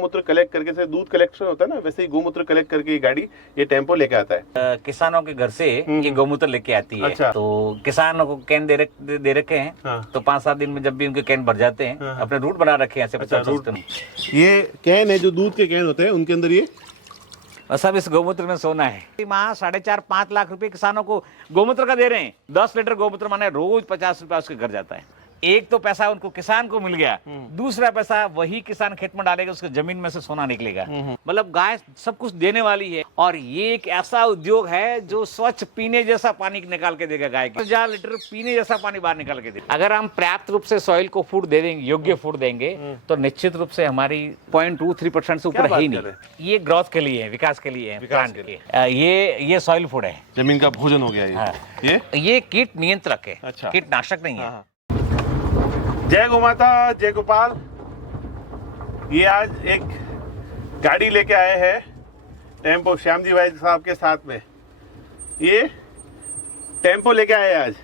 गोमूत्र कलेक्ट करके, जैसे दूध कलेक्शन होता है ना, वैसे ही गोमूत्र कलेक्ट करके ये गाड़ी, ये टेम्पो लेके आता है। किसानों के घर से ये गोमूत्र लेके आती है। अच्छा। तो किसानों को कैन दे रखे हैं। हाँ। तो 5-7 दिन में जब भी उनके कैन भर जाते हैं, हाँ। अपने रूट बना रखे हैं ऐसे। अच्छा, 50 रूट। ये कैन है जो दूध के कैन होते हैं, उनके अंदर ये सब इस गोमूत्र में सोना है। माँ 4.5-5 लाख रुपए किसानों को गोमूत्र का दे रहे हैं। 10 लीटर गोमूत्र माने रोज 50 रुपया उसके घर जाता है। एक तो पैसा उनको किसान को मिल गया, दूसरा पैसा वही किसान खेत में डालेगा, उसके जमीन में से सोना निकलेगा। मतलब गाय सब कुछ देने वाली है। और ये एक ऐसा उद्योग है जो स्वच्छ पीने जैसा पानी निकाल के देगा गाय के। 1000 लीटर पीने जैसा पानी बाहर निकाल के देगा। अगर हम पर्याप्त रूप से सॉइल को फूड दे देंगे, योग्य फूड देंगे, तो निश्चित रूप से हमारी 0.23% से ऊपर है ही नहीं। ये ग्रोथ के लिए है, विकास के लिए है, प्लांट के लिए। ये सॉइल फूड है, जमीन का भोजन हो गया ये। हाँ। ये कीट नियंत्रक है। अच्छा। कीटनाशक नहीं है। जय गौ माता, जय गोपाल। ये आज एक गाड़ी लेके आए हैं टेम्पो, श्याम जी भाई साहब के साथ में। ये टेम्पो लेके आए आज,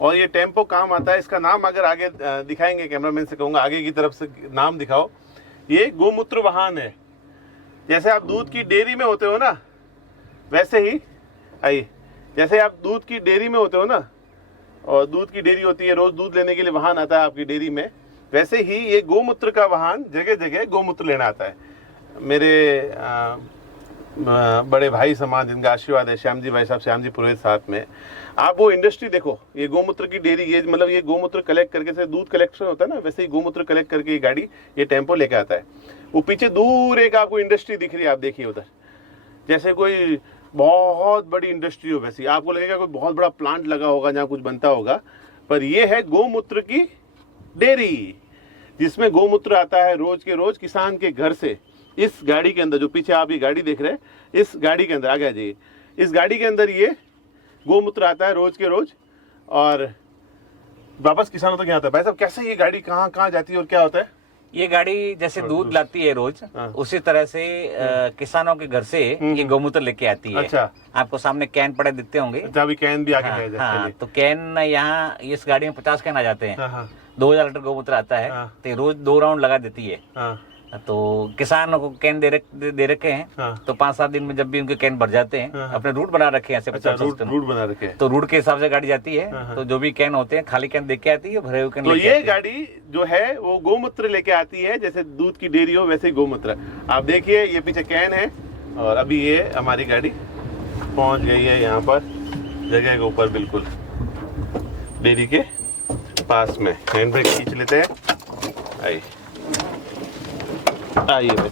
और ये टेम्पो काम आता है। इसका नाम अगर आगे दिखाएंगे, कैमरामैन से कहूँगा आगे की तरफ से नाम दिखाओ। ये गोमूत्र वाहन है। जैसे आप दूध की डेयरी में होते हो ना, वैसे ही आइए, जैसे आप दूध की डेयरी में होते हो ना, और दूध की डेयरी होती है, रोज दूध लेने के लिए वाहन आता है आपकी डेयरी में, वैसे ही ये गोमूत्र का वाहन जगह जगह गोमूत्र लेना आता है। मेरे बड़े भाई समान, जिनका आशीर्वाद है, श्याम जी भाई साहब, श्याम जी पुरोहित साथ में, आप वो इंडस्ट्री देखो। ये गोमूत्र की डेयरी, ये मतलब ये गोमूत्र कलेक्ट करके, जैसे दूध कलेक्शन होता है ना, वैसे ही गोमूत्र कलेक्ट करके ये गाड़ी, ये टेम्पो लेके आता है। वो पीछे दूर एक आपको इंडस्ट्री दिख रही है, आप देखिए उधर, जैसे कोई बहुत बड़ी इंडस्ट्री हो, वैसी आपको लगेगा कोई बहुत बड़ा प्लांट लगा होगा जहाँ कुछ बनता होगा, पर ये है गोमूत्र की डेयरी, जिसमें गोमूत्र आता है रोज के रोज किसान के घर से। इस गाड़ी के अंदर, जो पीछे आप ये गाड़ी देख रहे हैं, इस गाड़ी के अंदर, आगे आ जाइए, इस गाड़ी के अंदर ये गोमूत्र आता है रोज के रोज, और वापस किसानों तक आता है। भाई साहब, कैसे ये गाड़ी कहाँ कहाँ जाती है और क्या होता है? ये गाड़ी जैसे दूध लाती है रोज, उसी तरह से किसानों के घर से ये गोमूत्र लेके आती है। अच्छा। आपको सामने कैन पड़े दिखते होंगे। अच्छा, अभी कैन भी आगे है। हाँ, तो कैन यहाँ इस गाड़ी में 50 कैन आ जाते हैं। 2000 लीटर गोमूत्र आता है। तो रोज 2 राउंड लगा देती है। तो किसानों को कैन दे रखे हैं। तो 5-7 दिन में जब भी उनके कैन भर जाते हैं, अपने रूट बना रखे हैं ऐसे। अच्छा, रूट बना रखे हैं। तो रूट के हिसाब से गाड़ी जाती है। तो जो भी कैन होते हैं, खाली कैन देके आती है, भरे हुए कैन। तो ये गाड़ी जो है वो गोमूत्र लेके आती है, जैसे दूध की डेयरी हो वैसे ही गोमूत्र। आप देखिए, ये पीछे कैन है, और अभी ये हमारी गाड़ी पहुंच गई है यहाँ पर, जगह के ऊपर, बिल्कुल डेयरी के पास में। हैंड ब्रेक खींच लेते हैं। आइए भाई,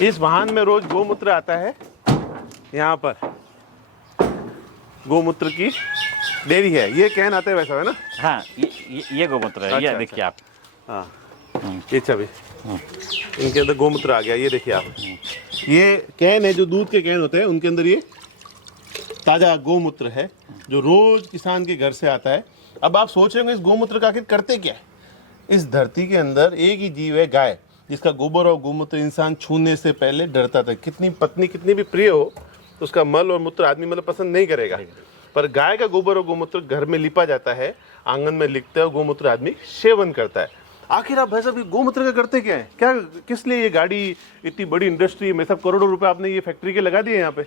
इस वाहन में रोज गोमूत्र आता है। यहाँ पर गोमूत्र की डेयरी है। ये कैन आता है वैसा, है ना? हाँ, ये गोमूत्र है। ये देखिए आप। हाँ, ये छवि, इनके अंदर गोमूत्र आ गया। ये देखिए आप, ये कैन है जो दूध के कैन होते हैं, उनके अंदर ये ताजा गोमूत्र है जो रोज किसान के घर से आता है। अब आप सोच रहे होंगे इस गोमूत्र का आखिर करते क्या है? इस धरती के अंदर एक ही जीव है, गाय, जिसका गोबर और गोमूत्र इंसान छूने से पहले डरता था। कितनी पत्नी कितनी भी प्रिय हो, तो उसका मल और मूत्र आदमी मतलब पसंद नहीं करेगा, पर गाय का गोबर और गोमूत्र घर में लिपा जाता है, आंगन में लिखता है, गोमूत्र आदमी सेवन करता है। आखिर आप भाई साहब गोमूत्र का करते क्या है? क्या, किस लिए ये गाड़ी, इतनी बड़ी इंडस्ट्री में सब करोड़ों रुपए आपने ये फैक्ट्री के लगा दिए यहाँ पे?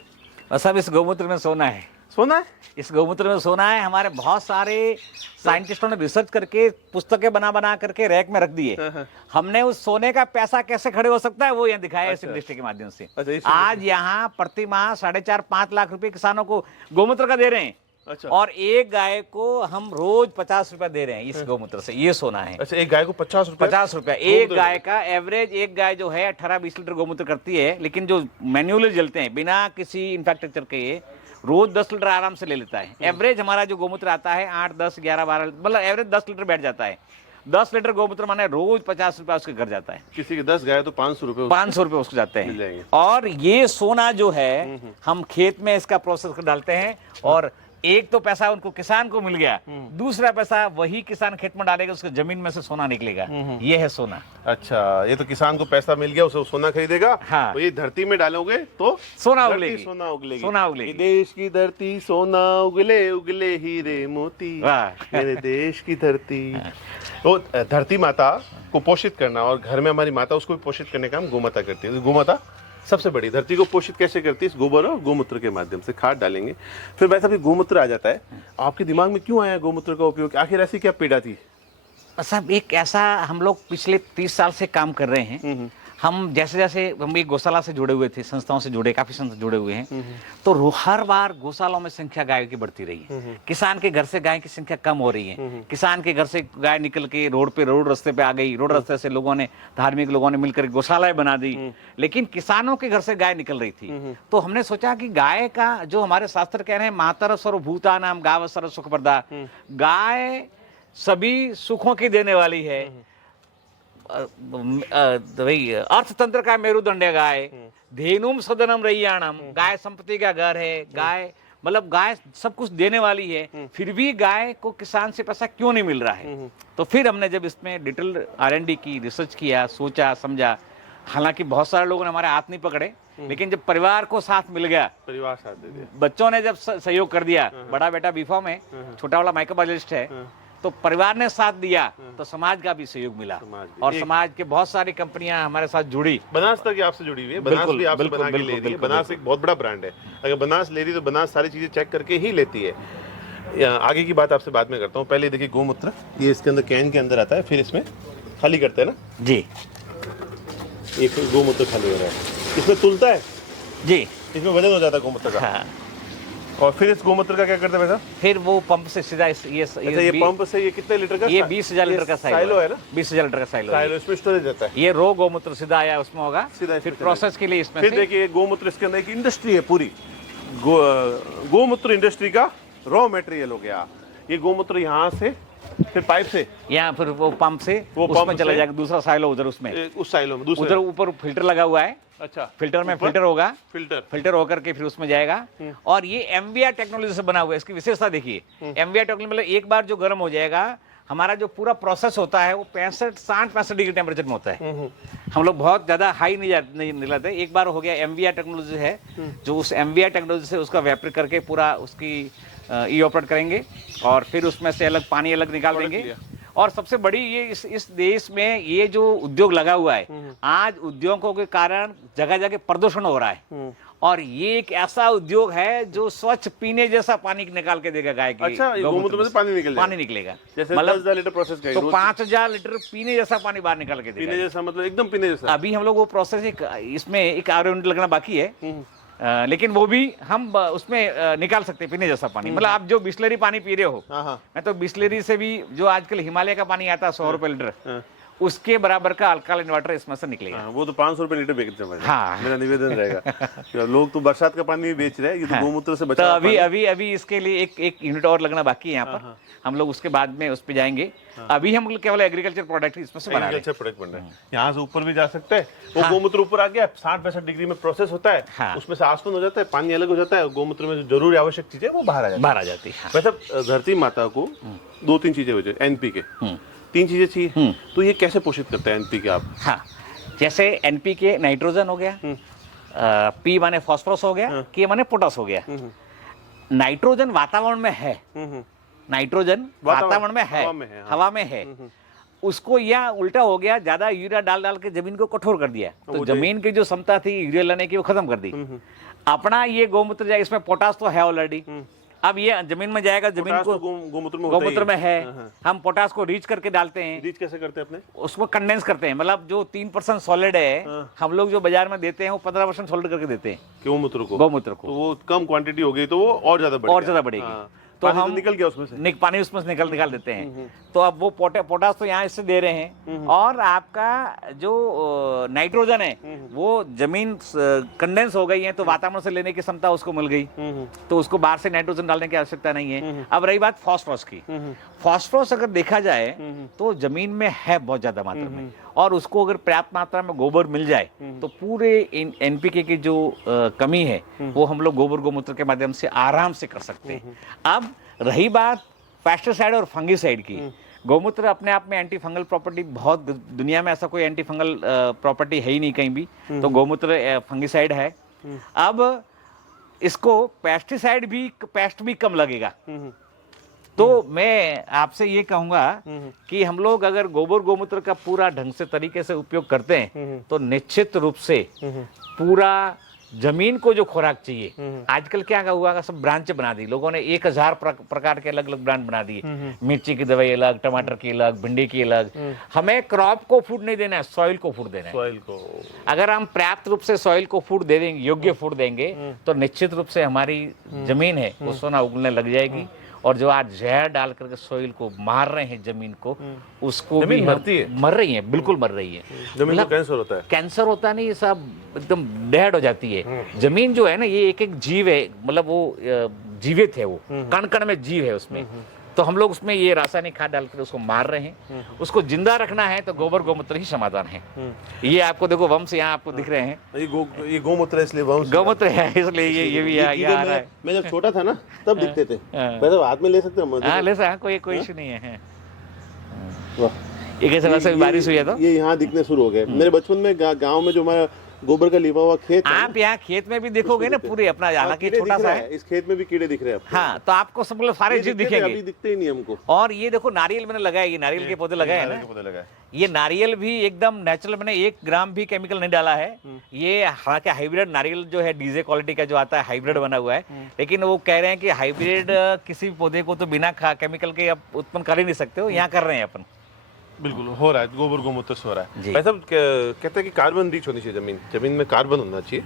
सब इस गोमूत्र में सोना है। सोना है? इस गोमूत्र में सोना है। हमारे बहुत सारे साइंटिस्टों ने रिसर्च करके पुस्तकें बना करके रैक में रख दी है। हमने उस सोने का पैसा कैसे खड़े हो सकता है वो यहाँ दिखाया है। इस इंडस्ट्री के माध्यम से। आज यहाँ प्रति माह 4.5-5 लाख रुपए किसानों को गोमूत्र का दे रहे हैं। अच्छा। और एक गाय को हम रोज 50 रुपए दे रहे हैं इस गोमूत्र से। ये सोना है। अच्छा, एक गाय को 50 रुपए? 50 रुपए एक गाय का एवरेज। एक गाय जो है 18-20 लीटर गोमूत्र करती है, लेकिन जो मैन्युअली जलते हैं बिना किसी इंफ्रास्ट्रक्चर के, रोज 10 लीटर आराम से ले लेता है। एवरेज हमारा जो गोमूत्र आता है 8, 10, 11, 12, मतलब एवरेज 10 लीटर बैठ जाता है। 10 लीटर गोमूत्र माने रोज 50 रुपया उसके घर जाता है। किसी के 10 गाय तो 500 रुपए, 500 रुपए उसको जाते हैं। और ये सोना जो है हम खेत में इसका प्रोसेस कर डालते हैं, और एक तो पैसा उनको किसान को मिल गया, दूसरा पैसा वही किसान खेत में डालेगा, उसके जमीन में से सोना निकलेगा। ये है सोना। अच्छा, ये तो किसान को पैसा मिल गया, उसे सोना खरीदेगा। हाँ। तो ये धरती में डालोगे तो सोना धरती उगलेगी, सोना उगलेगी, सोना उगलेगी। ये देश की धरती सोना उगले उगले हीरे मोती, वाह। मेरे देश की धरती। तो धरती माता को पोषित करना, और घर में हमारी माता उसको भी पोषित करने का काम गोमाता करती है। गोमाता सबसे बड़ी धरती को पोषित कैसे करती है? इस गोबर और गोमूत्र के माध्यम से। खाद डालेंगे, फिर वैसा भी गोमूत्र आ जाता है। आपके दिमाग में क्यों आया गोमूत्र का उपयोग? आखिर ऐसी क्या पीड़ा थी? साहब एक ऐसा, हम लोग पिछले 30 साल से काम कर रहे हैं। हम जैसे जैसे हम एक गौशाला से जुड़े हुए थे, संस्थाओं से जुड़े, काफी संस्था जुड़े हुए हैं, तो हर बार गौशालाओं में संख्या गायों की बढ़ती रही है। किसान के घर से गाय की संख्या कम हो रही है। किसान के घर से गाय निकल के रोड रास्ते पे आ गई, रोड रास्ते से लोगों ने, धार्मिक लोगों ने मिलकर गौशालाएं बना दी, लेकिन किसानों के घर से गाय निकल रही थी। तो हमने सोचा कि गाय का, जो हमारे शास्त्र कह रहे हैं, मातर सर्वभूतानां गाव सर्व सुखप्रदा, गाय सभी सुखों की देने वाली है। भाई अर्थतंत्र का मेरुदंड है गाय। धेनुम सदनम रैयाणम, गाय संपत्ति का घर है। गाय मतलब गाय सब कुछ देने वाली है, फिर भी गाय को किसान से पैसा क्यों नहीं मिल रहा है? तो फिर हमने जब इसमें डिटेल R&D की, रिसर्च किया, सोचा समझा। हालांकि बहुत सारे लोगों ने हमारे हाथ नहीं पकड़े, लेकिन जब परिवार को साथ मिल गया, परिवार साथ दे दिया, बच्चों ने जब सहयोग कर दिया, बड़ा बेटा B.Pharm है, छोटा वाला माइक्रोबायोलॉजिस्ट है, तो परिवार ने साथ दिया, तो समाज का भी सहयोग मिला, और समाज के बहुत सारी कंपनियां हमारे साथ जुड़ी। बनास तक आपसे जुड़ी हुई है, बनास भी आपसे बना के ले रही है। बनास एक बहुत बड़ा ब्रांड है, अगर बनास ले रही है तो बनास सारी चीजें चेक करके ही लेती है। आगे की बात आपसे बाद में करता हूँ, पहले देखिए गोमूत्र, ये इसके अंदर कैन के अंदर आता है, फिर इसमें खाली करते हैं ना जी। ये गोमूत्र खाली हो रहा है, इसमें तुलता है जी, इसमें वजन हो जाता है गोमूत्र का। हाँ। और फिर इस गोमूत्र का क्या करते हैं? फिर वो पंप से सीधा ये पंप से, ये कितने लीटर का? ये 20,000 लीटर का साइलो है ना? 20,000 लीटर का साइलो है। इसमें स्टोरेज रहता है। ये रो गोमूत्र सीधा आया उसमें होगा, सीधा फिर प्रोसेस के लिए इसमें फिर देखिए गोमूत्र, इसके अंदर एक इंडस्ट्री है पूरी। गोमूत्र इंडस्ट्री का रॉ मटेरियल हो गया ये गोमूत्र। यहाँ से फिर पाइप से, यहाँ फिर वो पंप से उसमें चला जाएगा, दूसरा साइलो उधर, उसमें उस साइलो में उधर ऊपर फिल्टर लगा हुआ है। अच्छा, फिल्टर में फिल्टर होगा, फिल्टर होकर के फिर उसमें जाएगा। और ये MVR टेक्नोलॉजी से बना हुआ है। इसकी विशेषता देखिए, MVR टेक्नोलॉजी मतलब एक बार जो गर्म हो जाएगा, हमारा जो पूरा प्रोसेस होता है वो 65 डिग्री टेम्परेचर में होता है। हम लोग बहुत ज्यादा हाई नहीं लाते। एक बार हो गया, MVR टेक्नोलॉजी है, जो उस MVR टेक्नोलॉजी से उसका वेपर करके पूरा उसकी इवैपोरेट करेंगे, और फिर उसमें से अलग पानी अलग निकाल देंगे। और सबसे बड़ी ये इस देश में ये जो उद्योग लगा हुआ है, आज उद्योगों के कारण जगह जगह प्रदूषण हो रहा है, और ये एक ऐसा उद्योग है जो स्वच्छ पीने जैसा पानी निकाल के देगा गाय की। अच्छा, गोमूत्र में से पानी निकलेगा, जैसे मतलब 10,000 लीटर प्रोसेस का, तो 5,000 लीटर पीने जैसा पानी बाहर निकाल के देगा। पीने जैसा मतलब एकदम पीने जैसा। अभी हम लोग वो प्रोसेस इसमें एक R&D लगना बाकी है, लेकिन वो भी हम उसमें निकाल सकते हैं पीने जैसा पानी। मतलब आप जो बिस्लरी पानी पी रहे हो, मैं तो बिस्लरी से भी जो आजकल हिमालय का पानी आता है 100 रुपए लीटर, उसके बराबर का अल्कालाइन वाटर इसमें से निकलेगा। वो तो 500 रुपए लीटर बेचते हैं। हाँ, मेरा निवेदन रहेगा। लोग तो बरसात का पानी भी बेच रहे हैं, ये तो गोमूत्र से बचा। तो अभी इसके लिए एक यूनिट और लगना बाकी है यहाँ पर। हम लोग उसके बाद में उस पे जाएंगे। अभी हम लोग केवल एग्रीकल्चर प्रोडक्ट इसमें से बना रहे हैं। प्रोडक्ट बन रहा है, यहाँ से ऊपर भी जा सकते हैं। वो गोमूत्र ऊपर आ गया, 60-65 डिग्री में प्रोसेस होता है, उसमें से आसमान हो जाता है, पानी अलग हो जाता है, गोमूत्र में जो जरूरी आवश्यक चीजें वो बाहर आ जाती है। वैसे धरती माता को 2-3 चीजें हो जाए, NPK 3 चीजें चाहिए, तो ये कैसे पोषित करते हैं NPK आप? हाँ, जैसे NPK नाइट्रोजन हो गया, P माने फास्फोरस हो गया, K माने पोटास हो गया। नाइट्रोजन वातावरण में है, नाइट्रोजन वातावरण में है, हवा में है। उसको या उल्टा हो गया, ज्यादा यूरिया डाल के जमीन को कठोर कर दिया, तो जमीन की जो क्षमता थी यूरिया लाने की वो खत्म कर दी। अपना ये गोमूत्र जाए, इसमें पोटास तो है ऑलरेडी, अब ये जमीन में जाएगा, जमीन को गोमूत्र में है, हम पोटास को रीच करके डालते हैं। रीच कैसे करते हैं अपने? उसको कंडेंस करते हैं, मतलब जो 3% सॉलिड है, हम लोग जो बाजार में देते हैं वो 15% सॉलिड करके देते हैं गोमूत्र को। तो वो कम क्वांटिटी हो गई तो वो और ज्यादा बढ़ेगी। तो हम निकल गया उसमें से, पानी उसमें से निकाल देते हैं। तो अब वो पोटास तो यहाँ इससे दे रहे हैं, और आपका जो नाइट्रोजन है वो जमीन कंडेंस हो गई है, तो वातावरण से लेने की क्षमता उसको मिल गई, तो उसको बाहर से नाइट्रोजन डालने की आवश्यकता नहीं है। अब रही बात फास्फोरस की, फास्फोरस अगर देखा जाए तो जमीन में है बहुत ज्यादा मात्रा में, और उसको अगर पर्याप्त मात्रा में गोबर मिल जाए तो पूरे एनपीके की जो कमी है वो हम लोग गोबर गोमूत्र के माध्यम से आराम से कर सकते हैं। अब रही बात पेस्टिसाइड और फंगिसाइड की, गोमूत्र अपने आप में एंटी फंगल प्रॉपर्टी, बहुत दुनिया में ऐसा कोई एंटी फंगल प्रॉपर्टी है ही नहीं कहीं भी, तो गोमूत्र फंगिसाइड है। अब इसको पेस्टिसाइड भी, पेस्ट भी कम लगेगा। तो मैं आपसे ये कहूंगा कि हम लोग अगर गोबर गोमूत्र का पूरा ढंग से तरीके से उपयोग करते हैं तो निश्चित रूप से पूरा जमीन को जो खुराक चाहिए, आजकल क्या हुआ, सब ब्रांच बना दी लोगों ने, 1000 प्रकार के अलग अलग ब्रांड बना दिए, मिर्ची की दवाई अलग, टमाटर की अलग, भिंडी की अलग। हमें क्रॉप को फूड नहीं देना है, सॉइल को फूड देना है। सॉइल को अगर हम पर्याप्त रूप से सॉइल को फूड दे देंगे, योग्य फूड देंगे, तो निश्चित रूप से हमारी जमीन है वो सोना उगने लग जाएगी। और जो आज जहर डाल करके सॉइल को मार रहे हैं, जमीन को, उसको भी मरती है, मर रही है, बिल्कुल मर रही है। जमीन को कैंसर होता है, कैंसर होता नहीं, ये सब एकदम डेड हो जाती है। जमीन जो है ना, ये एक एक जीव है, मतलब वो जीवित है, वो कण कण में जीव है उसमें। तो हम लोग उसमें ये रासायनिक खाद डालकर उसको मार रहे हैं। उसको जिंदा रखना है तो गोबर गोमूत्र ही समाधान है। ये आपको देखो वंश यहाँ आपको दिख रहे हैं, ये गोमूत्र है, इसलिए वंश गोमूत्र है, इसलिए ये भी यहाँ आ रहा है। मैं जब छोटा था ना तब दिखते थे, पहले हाथ में ले सकते हैं। हाँ ले सकते, कोई इशू नहीं है। वाह, ये कैसे वैसे बारिश हुई है तो ये यहाँ दिखने शुरू हो गए। मेरे बचपन में गांव में जो हमारा गोबर का लिपा हुआ खेत है, आप यहाँ खेत में भी देखोगे ना पूरे अपना, हालांकि छोटा सा है, इस खेत में भी कीड़े दिख रहे हैं आपको। हाँ, तो आपको सब मतलब सारे चीज दिखेंगे, अभी दिखते ही नहीं हमको। और ये देखो नारियल मैंने लगाया, ये नारियल के पौधे लगाए हैं ना, ये नारियल भी एकदम नेचुरल, मैंने 1 ग्राम भी केमिकल नहीं डाला है। ये हालांकि हाइब्रिड नारियल जो है, डीजे क्वालिटी का जो आता है, हाइब्रिड बना हुआ है, लेकिन वो कह रहे हैं कि हाइब्रिड किसी पौधे को तो बिना केमिकल के आप उत्पन्न कर ही नहीं सकते हो, यहाँ कर रहे हैं अपन। बिल्कुल हो रहा है, गोबर गोमूत्र से हो रहा है। भाई साहब कहते हैं कि कार्बन रिच होनी चाहिए जमीन में कार्बन होना चाहिए,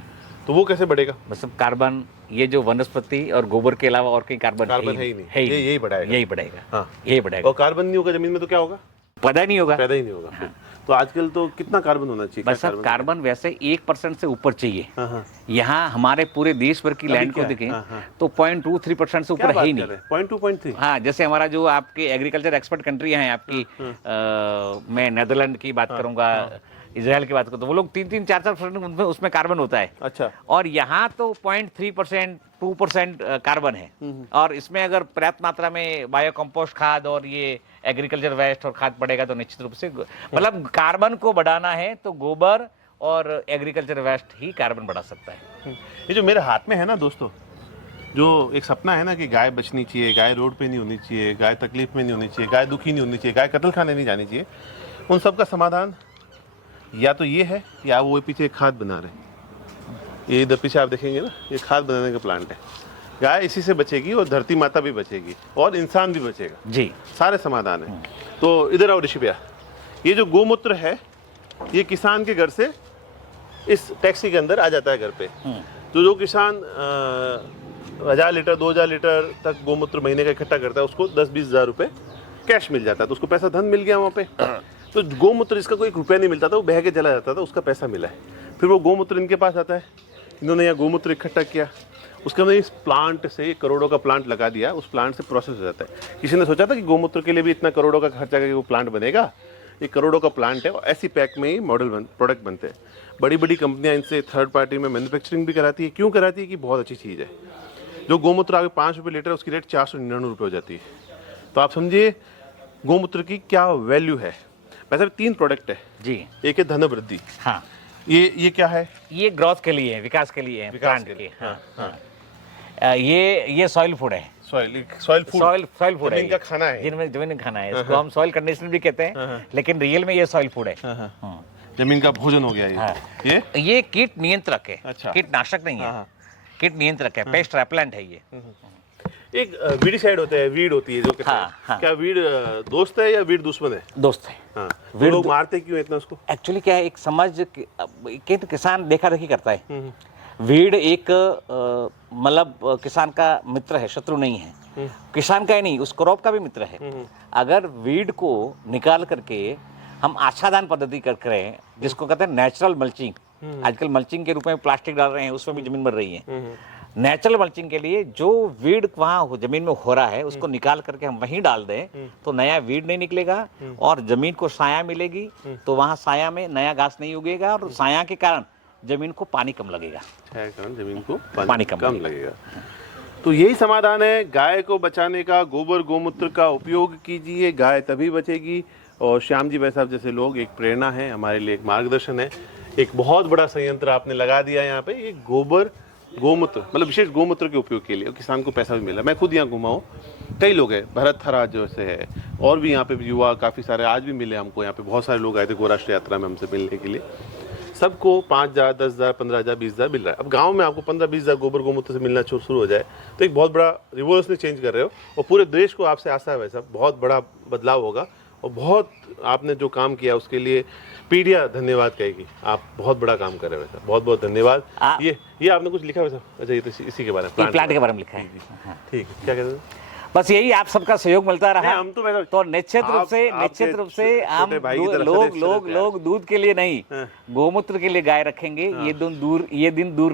तो वो कैसे बढ़ेगा? बस कार्बन, ये जो वनस्पति और गोबर के अलावा और कहीं कार्बन है ही नहीं, यही बढ़ाएगा, यही बढ़ेगा। हाँ, यही बढ़ेगा। और कार्बन नहीं होगा जमीन में तो क्या होगा? पैदा ही नहीं होगा, पैदा ही नहीं होगा। हाँ। तो आजकल तो कितना कार्बन होना चाहिए? बस अब कार्बन वैसे 1% से ऊपर चाहिए। यहाँ हमारे पूरे देश भर की लैंड को देखें तो 0.23% से ऊपर है ही नहीं। 0.2-0.3। हाँ, जैसे हमारा जो आपके एग्रीकल्चर एक्सपर्ट कंट्री हैं आपकी, मैं नेदरलैंड की बात करूंगा, इजराइल की बात करूँ, तो वो लोग 3-3, 4-4% उसमें कार्बन होता है। अच्छा। और यहाँ तो 0.3%, 2% कार्बन है। और इसमें अगर पर्याप्त मात्रा में बायो कंपोस्ट खाद और ये एग्रीकल्चर वेस्ट और खाद पड़ेगा तो निश्चित रूप से, मतलब कार्बन को बढ़ाना है तो गोबर और एग्रीकल्चर वेस्ट ही कार्बन बढ़ा सकता है। ये जो मेरे हाथ में है ना दोस्तों, जो एक सपना है ना कि गाय बचनी चाहिए, गाय रोड पे नहीं होनी चाहिए, गाय तकलीफ में नहीं होनी चाहिए, गाय दुखी नहीं होनी चाहिए, गाय कत्ल खाने नहीं जानी चाहिए, उन सब का समाधान या तो ये है या वो पीछे खाद बना रहे हैं। ये इधर पीछे आप देखेंगे ना, ये खाद बनाने का प्लांट है। गाय इसी से बचेगी और धरती माता भी बचेगी और इंसान भी बचेगा जी, सारे समाधान है। तो इधर आओ ऋषि भैया, ये जो गोमूत्र है ये किसान के घर से इस टैक्सी के अंदर आ जाता है घर पे। तो जो किसान 1000 लीटर 2000 लीटर तक गोमूत्र महीने का इकट्ठा करता है, उसको 10-20 हज़ार रुपये कैश मिल जाता है, तो उसको पैसा धन मिल गया वहाँ पे। तो गोमूत्र जिसका कोई रुपया नहीं मिलता था, वो बह के चला जाता था, उसका पैसा मिला है। फिर वो गोमूत्र इनके पास आता है, इन्होंने यहाँ गोमूत्र इकट्ठा किया, उसके अंदर इस प्लांट से करोड़ों का प्लांट लगा दिया, उस प्लांट से प्रोसेस हो जाता है। किसी ने सोचा था कि गोमूत्र के लिए भी इतना करोड़ों का खर्चा करके वो प्लांट बनेगा? एक करोड़ों का प्लांट है और ऐसी पैक में ही प्रोडक्ट बनते हैं। बड़ी बड़ी कंपनियां इनसे थर्ड पार्टी में मैन्युफैक्चरिंग भी कराती है। क्यों कराती है? कि बहुत अच्छी चीज़ है। जो गोमूत्र आगे 5 रुपये लीटर, उसकी रेट 499 रुपये हो जाती है। तो आप समझिए गोमूत्र की क्या वैल्यू है। वैसे 3 प्रोडक्ट है जी। एक है धन वृद्धि। हाँ, ये क्या है? ये ग्रोथ के लिए है, विकास के लिए है, प्लांट के लिए। हाँ। ये सॉइल फूड है। सॉइल फूड है, इनका खाना है, जमीन खाना है। इसको हम सॉइल कंडीशनर भी कहते हैं, लेकिन रियल में ये सॉइल फूड है। जमीन का भोजन हो गया ये। हाँ। ये कीट नियंत्रक है। अच्छा। कीटनाशक नहीं है। कीट नियंत्रक है, पेस्ट रेपेलेंट है ये। एक वीडिसाइड होता है, वीड होती है जो क्या वीड दोस्त है या वीड दुश्मन है? दोस्त है। हाँ। वीड लोग मारते क्यों इतना उसको? एक्चुअली क्या है, एक समझ के किसान देखा देखी करता है। वीड एक मतलब किसान का मित्र है, शत्रु नहीं है। किसान का ही नहीं, उस क्रॉप का भी मित्र है। अगर वीड को निकाल करके हम आच्छादन पद्धति कर रहे हैं, जिसको कहते हैं नेचुरल मल्चिंग, आजकल मल्चिंग के रूप में प्लास्टिक डाल रहे हैं, उसमें भी जमीन मर रही है। नेचुरल मल्चिंग के लिए जो वीड वहाँ जमीन में हो रहा है उसको निकाल करके हम वहीं डाल दें तो नया वीड नहीं निकलेगा और जमीन को साया मिलेगी, तो वहाँ साया में नया घास नहीं उगेगा और साया के कारण जमीन को पानी कम लगेगा। छाया के कारण जमीन को पानी कम लगेगा। तो यही समाधान है गाय को बचाने का। गोबर गोमूत्र का उपयोग कीजिए, गाय तभी बचेगी। और श्याम जी भाई साहब जैसे लोग एक प्रेरणा है हमारे लिए, एक मार्गदर्शन है। एक बहुत बड़ा संयंत्र आपने लगा दिया यहाँ पे, ये गोबर गोमूत्र मतलब विशेष गोमूत्र के उपयोग के लिए, और किसान को पैसा भी मिला। मैं खुद यहाँ घुमा हूँ, कई लोग हैं, भरत थरा जैसे है, और भी यहाँ पे युवा काफ़ी सारे आज भी मिले हमको। यहाँ पे बहुत सारे लोग आए थे गौराष्ट्र यात्रा में हमसे मिलने के लिए। सबको 5,000, 10,000, 15,000, 20,000 मिल रहा है। अब गांव में आपको 15-20,000 गोबर गोमूत्र से मिलना शुरू हो जाए तो एक बहुत बड़ा रिवोल्यूशनरी चेंज कर रहे हो, और पूरे देश को आपसे आशा है वैसा बहुत बड़ा बदलाव होगा। और बहुत आपने जो काम किया उसके लिए पीढ़ियाँ धन्यवाद कहेगी। आप बहुत बड़ा काम कर रहे हो वैसा, बहुत बहुत धन्यवाद। ये आपने कुछ लिखा वैसा? अच्छा, ये तो इसी के बारे में, प्लांट के बारे में लिखा है। ठीक है, क्या कहते हैं? बस यही आप सबका सहयोग मिलता रहा। हम तो निश्चित रूप से हम लोग दूध के लिए नहीं, गोमूत्र के लिए गाय रखेंगे। ये दिन दूर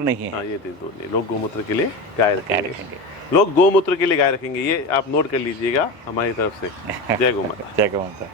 नहीं है। ये दिन दूर नहीं, लोग गोमूत्र के लिए गाय रखेंगे। लोग गोमूत्र के लिए गाय रखेंगे। ये आप नोट कर लीजिएगा हमारी तरफ से। जय गौ माता। जय गौ माता।